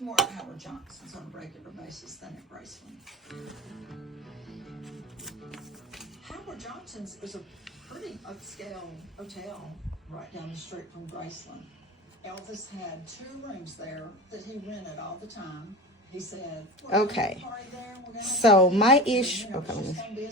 much more at Howard Johnson's on a regular basis than at Graceland. Howard Johnson's is a pretty upscale hotel right down the street from Graceland. Elvis had 2 rooms there that he rented all the time. He said, okay. So my issue, okay, let me